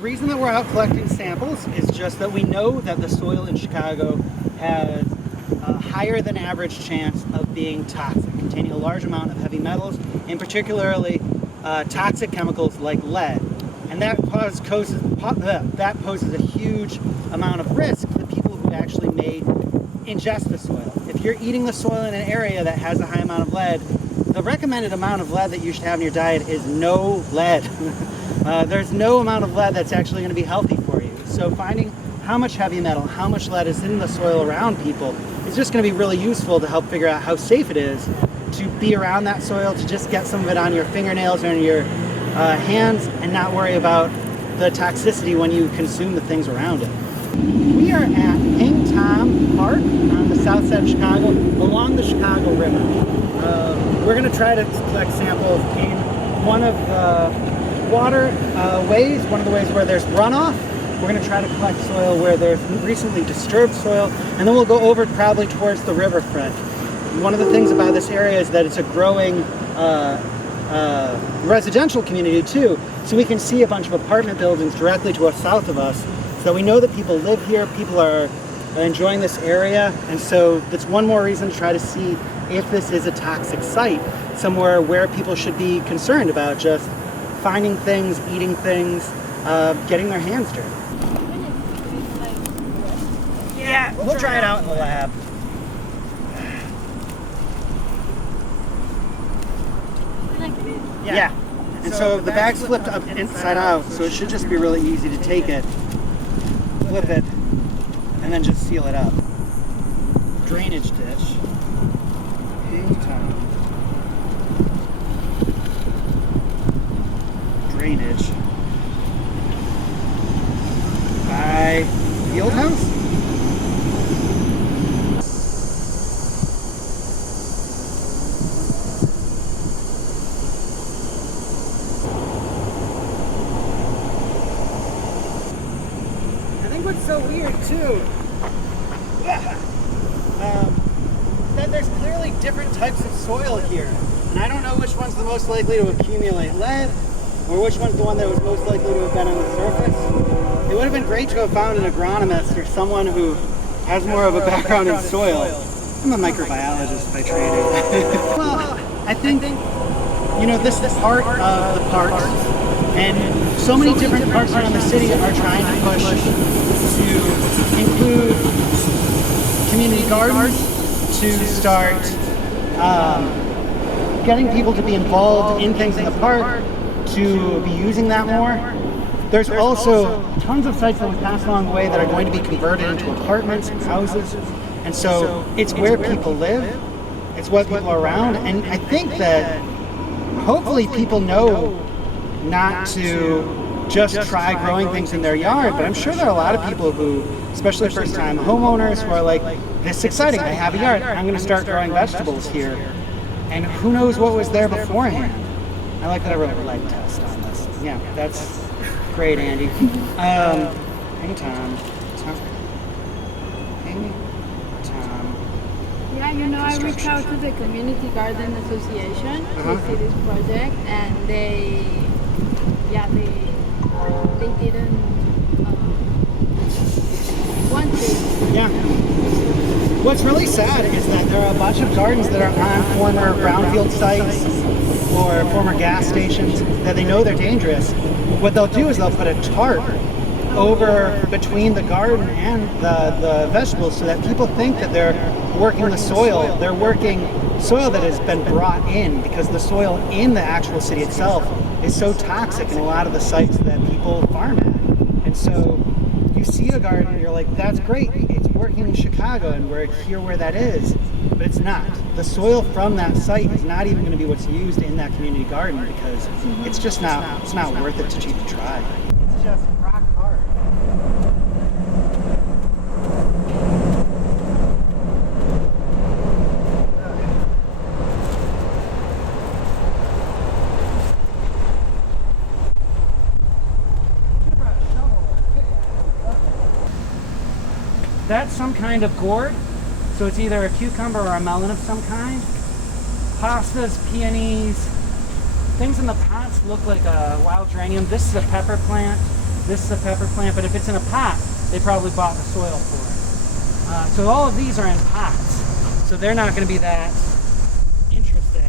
The reason that we're out collecting samples is just that we know that the soil in Chicago has a higher than average chance of being toxic, containing a large amount of heavy metals, and particularly toxic chemicals like lead. And that poses a huge amount of risk to the people who actually may ingest the soil. If you're eating the soil in an area that has a high amount of lead, the recommended amount of lead that you should have in your diet is no lead. There's no amount of lead that's actually going to be healthy for you. So finding how much heavy metal, how much lead is in the soil around people is just going to be really useful to help figure out how safe it is to be around that soil, to just get some of it on your fingernails or on your hands and not worry about the toxicity when you consume the things around it. We are at Hang Tom Park on the south side of Chicago, along the Chicago River. We're going to try to collect samples in one of the water ways, one of the ways where there's runoff. We're going to try to collect soil where there's recently disturbed soil, and then we'll go over probably towards the riverfront. One of the things about this area is that it's a growing residential community too, so we can see a bunch of apartment buildings directly to the south of us. So we know that people live here, people are enjoying this area, and so that's one more reason to try to see if this is a toxic site, somewhere where people should be concerned about just finding things, eating things, getting their hands dirty. Yeah, we'll try it out in the lab. Yeah. And so the bag's flipped up inside out, so it should just be really easy to take it, flip it, and then just seal it up. Drainage ditch. Hang Tom. Drainage. By Field House? What's so weird too, that there's clearly different types of soil here, and I don't know which one's the most likely to accumulate lead or which one's the one that was most likely to have been on the surface. It would have been great to have found an agronomist or someone who has more of a background in soil. I'm a microbiologist by training. Well, I think, you know, this part of the parks, and so many different parks around the city are trying to push to include community gardens, to start getting people to be involved in things in the park, to be using that more. There's also tons of sites that we pass along the way that are going to be converted into apartments and houses, and so it's where people live, it's what people are around, and I think that hopefully people know not to just try growing things in their yard, but I'm sure there are a lot of people who, especially first-time homeowners, who are like, this is exciting, I have a yard, I'm going to start growing vegetables here. And who knows what was there beforehand. I like that I wrote a lead test on this. Yeah, that's great, Andy. Hang Tom. Hang Tom. Yeah, you know, I reached out to the Community Garden Association to see this project, and they didn't want to. Yeah. What's really sad is that there are a bunch of gardens that are on former brownfield sites or former gas stations that they know they're dangerous. What they'll do is they'll put a tarp over between the garden and the vegetables so that people think that they're working the soil. They're working soil that has been brought in because the soil in the actual city itself is so toxic in a lot of the sites that people farm at. And so you see a garden and you're like, that's great, it's working in Chicago and we're here where that is, but it's not. The soil from that site is not even going to be what's used in that community garden because it's just not, it's not worth it to even try. It's just rock hard. That's some kind of gourd, so it's either a cucumber or a melon of some kind. Hostas, peonies, things in the pots look like a wild geranium. This is a pepper plant. This is a pepper plant, but if it's in a pot, they probably bought the soil for it. So all of these are in pots, so they're not going to be that interesting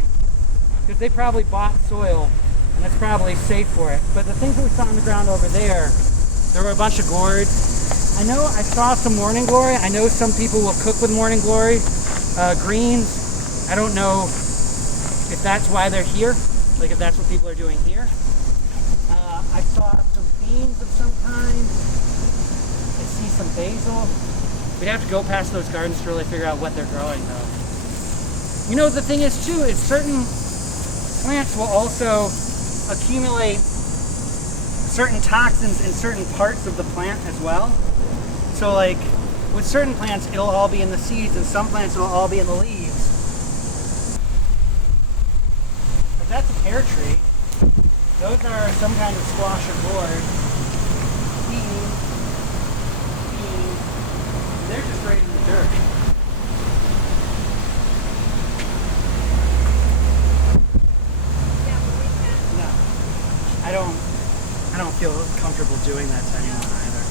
because they probably bought soil, and that's probably safe for it. But the things that we saw on the ground over there were a bunch of gourds. I know I saw some morning glory. I know some people will cook with morning glory. Greens, I don't know if that's why they're here, like if that's what people are doing here. I saw some beans of some kind. I see some basil. We'd have to go past those gardens to really figure out what they're growing though. You know, the thing is too, is certain plants will also accumulate certain toxins in certain parts of the plant as well. So like with certain plants, it'll all be in the seeds, and some plants it'll all be in the leaves. But that's a pear tree. Those are some kind of squash or gourd. Beans. They're just right in the dirt. No. I don't feel comfortable doing that to anyone either.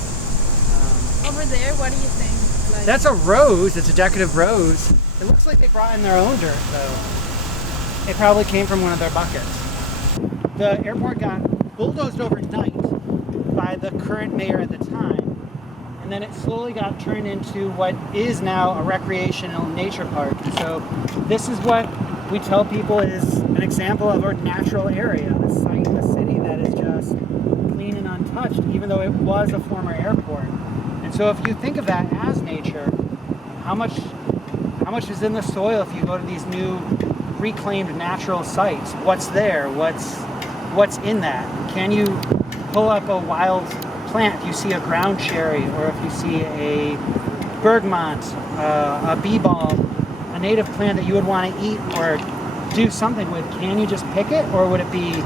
Over there, what do you think? Like, That's a rose. It's a decorative rose. It looks like they brought in their own dirt though. It probably came from one of their buckets. The airport got bulldozed overnight by the current mayor at the time. And then it slowly got turned into what is now a recreational nature park. And so this is what we tell people is an example of our natural area, a site, a city that is just clean and untouched, even though it was a former airport. And so if you think of that as nature, how much is in the soil if you go to these new reclaimed natural sites? What's there? What's in that? Can you pull up a wild plant if you see a ground cherry, or if you see a bergamot, a bee balm, a native plant that you would want to eat or do something with? Can you just pick it, or would it be,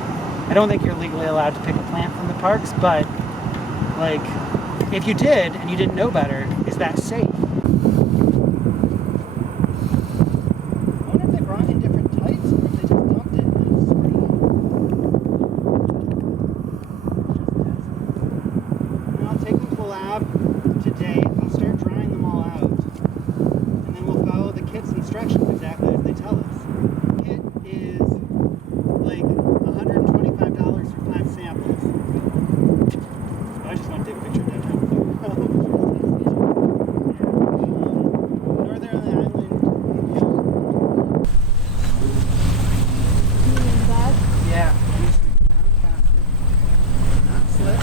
I don't think you're legally allowed to pick a plant from the parks, but like if you did and you didn't know better, is that safe? I wonder if they brought in different types or if they just dumped it in a stream. I'll take them to the lab today. I'll start drying them all out. And then we'll follow the kit's instructions exactly as they tell us. The kit is like $125 for 5 samples. I just want to take a picture of that. Northern Island. that. Yeah. Not slip.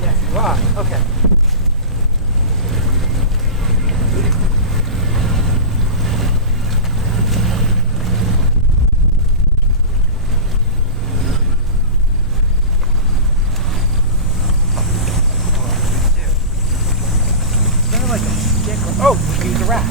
Yes, you are. Okay. Kind of like a stick. Oh, we can use a rack.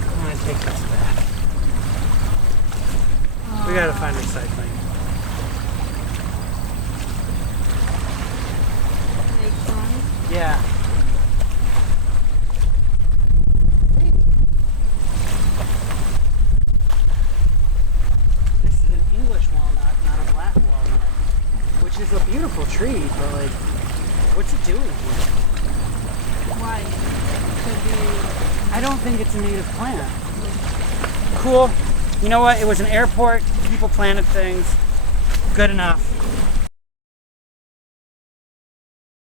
I'm gonna take this back. We gotta find recycling. Yeah. This is an English walnut, not a black walnut, which is a beautiful tree, but like, what's it doing here? Why? Could be. I don't think it's a native plant. Cool. You know what? It was an airport. People planted things. Good enough.